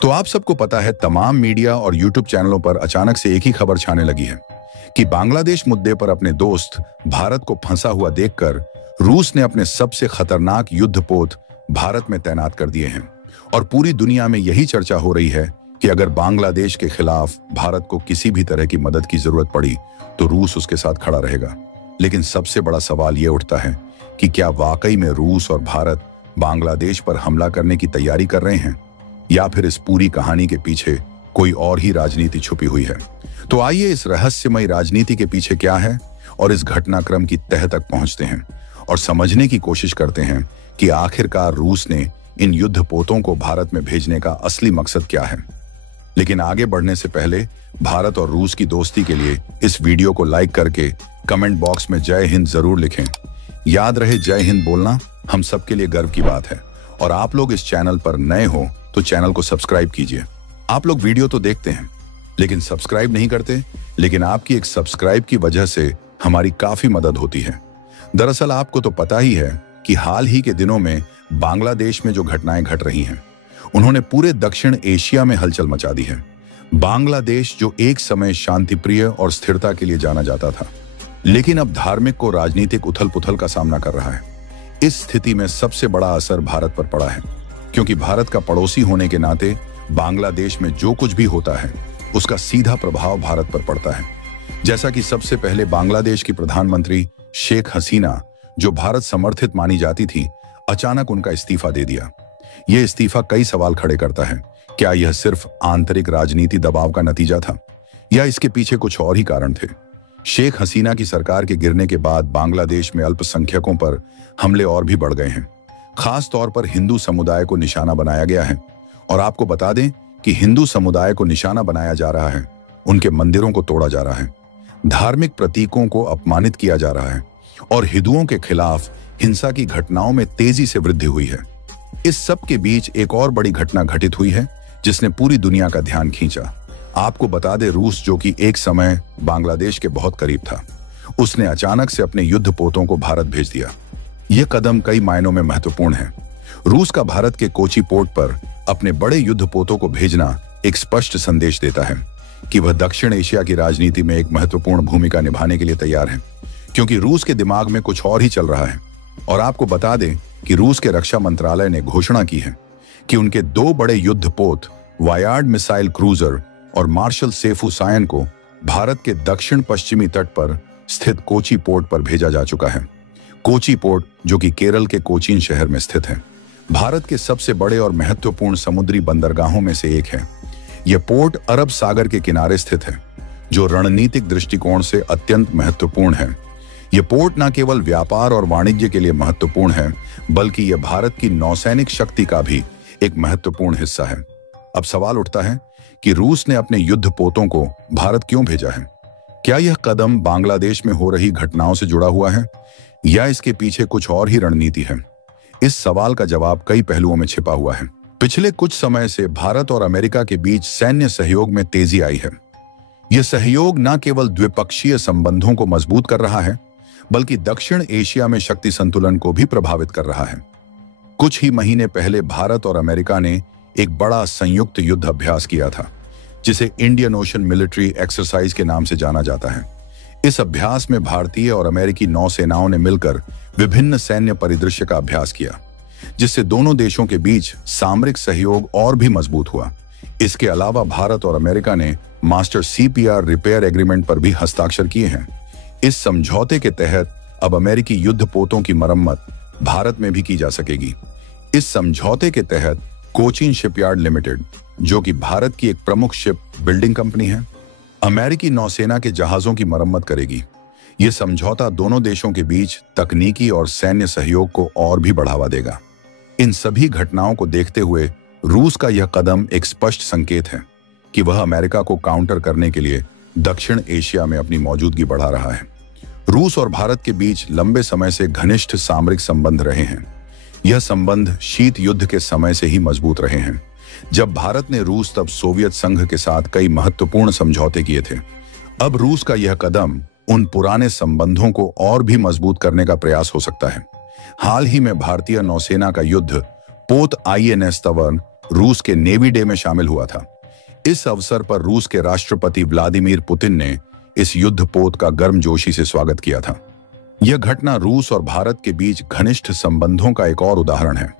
तो आप सबको पता है, तमाम मीडिया और यूट्यूब चैनलों पर अचानक से एक ही खबर छाने लगी है कि बांग्लादेश मुद्दे पर अपने दोस्त भारत को फंसा हुआ देखकर रूस ने अपने सबसे खतरनाक युद्धपोत भारत में तैनात कर दिए हैं। और पूरी दुनिया में यही चर्चा हो रही है कि अगर बांग्लादेश के खिलाफ भारत को किसी भी तरह की मदद की जरूरत पड़ी तो रूस उसके साथ खड़ा रहेगा। लेकिन सबसे बड़ा सवाल यह उठता है कि क्या वाकई में रूस और भारत बांग्लादेश पर हमला करने की तैयारी कर रहे हैं, या फिर इस पूरी कहानी के पीछे कोई और ही राजनीति छुपी हुई है। तो आइए इस रहस्यमयी राजनीति के पीछे क्या है और इस घटनाक्रम की तह तक पहुंचते हैं और समझने की कोशिश करते हैं कि आखिरकार रूस ने इन युद्धपोतों को भारत में भेजने का असली मकसद क्या है। लेकिन आगे बढ़ने से पहले भारत और रूस की दोस्ती के लिए इस वीडियो को लाइक करके कमेंट बॉक्स में जय हिंद जरूर लिखें। याद रहे, जय हिंद बोलना हम सबके लिए गर्व की बात है। और आप लोग इस चैनल पर नए हो तो चैनल को सब्सक्राइब कीजिए। आप लोग वीडियो तो देखते हैं लेकिन सब्सक्राइब नहीं करते, लेकिन आपकी एक सब्सक्राइब की वजह से हमारी काफी मदद होती है। दरअसल आपको तो पता ही है कि हाल ही के दिनों में बांग्लादेश में जो घटनाएं घट रही हैं, उन्होंने पूरे दक्षिण एशिया में हलचल मचा दी है। बांग्लादेश जो एक समय शांतिप्रिय और स्थिरता के लिए जाना जाता था, लेकिन अब धार्मिक और राजनीतिक उथल पुथल का सामना कर रहा है। इस स्थिति में सबसे बड़ा असर भारत पर पड़ा है, क्योंकि भारत का पड़ोसी होने के नाते बांग्लादेश में जो कुछ भी होता है उसका सीधा प्रभाव भारत पर पड़ता है। जैसा कि सबसे पहले बांग्लादेश की प्रधानमंत्री शेख हसीना, जो भारत समर्थित मानी जाती थी, अचानक उनका इस्तीफा दे दिया। यह इस्तीफा कई सवाल खड़े करता है। क्या यह सिर्फ आंतरिक राजनीति दबाव का नतीजा था, या इसके पीछे कुछ और ही कारण थे? शेख हसीना की सरकार के गिरने के बाद बांग्लादेश में अल्पसंख्यकों पर हमले और भी बढ़ गए हैं। खास तौर पर हिंदू समुदाय को निशाना बनाया गया है। और आपको बता दें कि हिंदू समुदाय को निशाना बनाया जा रहा है, उनके मंदिरों को तोड़ा जा रहा है, धार्मिक प्रतीकों को अपमानित किया जा रहा है और हिंदुओं के खिलाफ हिंसा की घटनाओं में तेजी से वृद्धि हुई है। इस सब के बीच एक और बड़ी घटना घटित हुई है जिसने पूरी दुनिया का ध्यान खींचा। आपको बता दें, रूस, जो कि एक समय बांग्लादेश के बहुत करीब था, उसने अचानक से अपने युद्धपोतों को भारत भेज दिया। यह कदम कई मायनों में महत्वपूर्ण है। रूस का भारत के कोची पोर्ट पर अपने बड़े युद्धपोतों को भेजना एक स्पष्ट संदेश देता है कि वह दक्षिण एशिया की राजनीति में एक महत्वपूर्ण भूमिका निभाने के लिए तैयार है, क्योंकि रूस के दिमाग में कुछ और ही चल रहा है। और आपको बता दें कि रूस के रक्षा मंत्रालय ने घोषणा की है कि उनके दो बड़े युद्धपोत वायार्ड मिसाइल क्रूजर और मार्शल सेफुसायन को भारत के दक्षिण पश्चिमी तट पर स्थित कोची पोर्ट पर भेजा जा चुका है। कोची पोर्ट, जो कि केरल के कोचीन शहर में स्थित है, भारत के सबसे बड़े और महत्वपूर्ण समुद्री बंदरगाहों में से एक है। यह पोर्ट अरब सागर के किनारे स्थित है, जो रणनीतिक दृष्टिकोण से अत्यंत महत्वपूर्ण है। यह पोर्ट न केवल व्यापार और वाणिज्य के लिए महत्वपूर्ण है, बल्कि यह भारत की नौसैनिक शक्ति का भी एक महत्वपूर्ण हिस्सा है। अब सवाल उठता है कि रूस ने अपने युद्धपोतों को भारत क्यों भेजा है? क्या यह कदम बांग्लादेश में हो रही घटनाओं से जुड़ा हुआ है, या इसके पीछे कुछ और ही रणनीति है? इस सवाल का जवाब कई पहलुओं में छिपा हुआ है। पिछले कुछ समय से भारत और अमेरिका के बीच सैन्य सहयोग में तेजी आई है। यह सहयोग न केवल द्विपक्षीय संबंधों को मजबूत कर रहा है, बल्कि दक्षिण एशिया में शक्ति संतुलन को भी प्रभावित कर रहा है। कुछ ही महीने पहले भारत और अमेरिका ने एक बड़ा संयुक्त युद्ध अभ्यास किया था, जिसे इंडियन ओशन मिलिट्री एक्सरसाइज के नाम से जाना जाता है। इस अभ्यास में भारतीय और अमेरिकी नौसेनाओं ने मिलकर विभिन्न सैन्य परिदृश्य का अभ्यास किया, जिससे दोनों देशों के बीच सामरिक सहयोग और भी मजबूत हुआ। इसके अलावा भारत और अमेरिका ने मास्टर सीपीआर रिपेयर एग्रीमेंट पर भी हस्ताक्षर किए हैं। इस समझौते के तहत अब अमेरिकी युद्धपोतों की मरम्मत भारत में भी की जा सकेगी। इस समझौते के तहत कोचीन शिपयार्ड लिमिटेड, जो कि भारत की एक प्रमुख शिप बिल्डिंग कंपनी है, अमेरिकी नौसेना के जहाजों की मरम्मत करेगी। यह समझौता दोनों देशों के बीच तकनीकी और सैन्य सहयोग को और भी बढ़ावा देगा। इन सभी घटनाओं को देखते हुए रूस का यह कदम एक स्पष्ट संकेत है कि वह अमेरिका को काउंटर करने के लिए दक्षिण एशिया में अपनी मौजूदगी बढ़ा रहा है। रूस और भारत के बीच लंबे समय से घनिष्ठ सामरिक संबंध रहे हैं। यह संबंध शीत युद्ध के समय से ही मजबूत रहे हैं। जब भारत ने रूस, तब सोवियत संघ के साथ कई महत्वपूर्ण समझौते किए थे। अब रूस का यह कदम उन पुराने संबंधों को और भी मजबूत करने का प्रयास हो सकता है। हाल ही में भारतीय नौसेना का युद्ध पोत INS तवन रूस के नेवी डे में शामिल हुआ था। इस अवसर पर रूस के राष्ट्रपति व्लादिमीर पुतिन ने इस युद्धपोत का गर्मजोशी से स्वागत किया था। यह घटना रूस और भारत के बीच घनिष्ठ संबंधों का एक और उदाहरण है।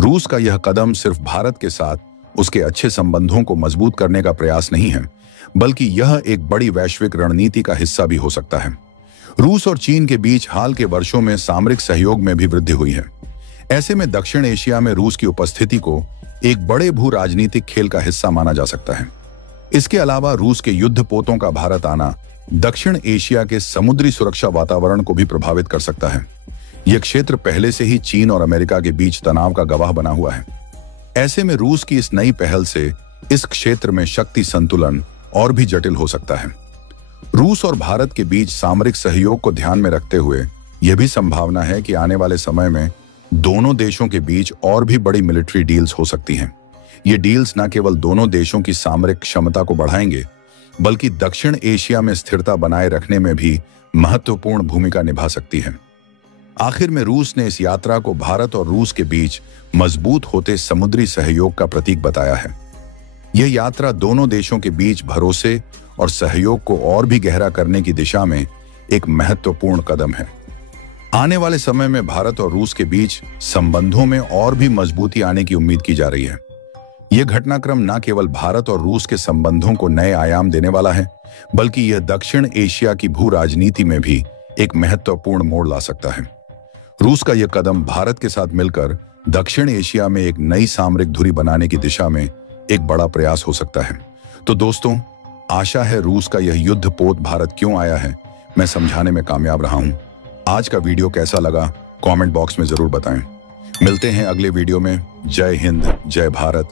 रूस का यह कदम सिर्फ भारत के साथ उसके अच्छे संबंधों को मजबूत करने का प्रयास नहीं है, बल्कि यह एक बड़ी वैश्विक रणनीति का हिस्सा भी हो सकता है। रूस और चीन के बीच हाल के वर्षों में सामरिक सहयोग में भी वृद्धि हुई है। ऐसे में दक्षिण एशिया में रूस की उपस्थिति को एक बड़े भू राजनीतिक खेल का हिस्सा माना जा सकता है। इसके अलावा रूस के युद्धपोतों का भारत आना दक्षिण एशिया के समुद्री सुरक्षा वातावरण को भी प्रभावित कर सकता है। यह क्षेत्र पहले से ही चीन और अमेरिका के बीच तनाव का गवाह बना हुआ है। ऐसे में रूस की इस नई पहल से इस क्षेत्र में शक्ति संतुलन और भी जटिल हो सकता है। रूस और भारत के बीच सामरिक सहयोग को ध्यान में रखते हुए यह भी संभावना है कि आने वाले समय में दोनों देशों के बीच और भी बड़ी मिलिट्री डील्स हो सकती हैं। ये डील्स न केवल दोनों देशों की सामरिक क्षमता को बढ़ाएंगे, बल्कि दक्षिण एशिया में स्थिरता बनाए रखने में भी महत्वपूर्ण भूमिका निभा सकती है। आखिर में रूस ने इस यात्रा को भारत और रूस के बीच मजबूत होते समुद्री सहयोग का प्रतीक बताया है। यह यात्रा दोनों देशों के बीच भरोसे और सहयोग को और भी गहरा करने की दिशा में एक महत्वपूर्ण कदम है। आने वाले समय में भारत और रूस के बीच संबंधों में और भी मजबूती आने की उम्मीद की जा रही है। यह घटनाक्रम न केवल भारत और रूस के संबंधों को नए आयाम देने वाला है, बल्कि यह दक्षिण एशिया की भू राजनीति में भी एक महत्वपूर्ण मोड़ ला सकता है। रूस का यह कदम भारत के साथ मिलकर दक्षिण एशिया में एक नई सामरिक धुरी बनाने की दिशा में एक बड़ा प्रयास हो सकता है। तो दोस्तों, आशा है रूस का यह युद्धपोत भारत क्यों आया है, मैं समझाने में कामयाब रहा हूं। आज का वीडियो कैसा लगा कमेंट बॉक्स में जरूर बताएं। मिलते हैं अगले वीडियो में। जय हिंद, जय भारत।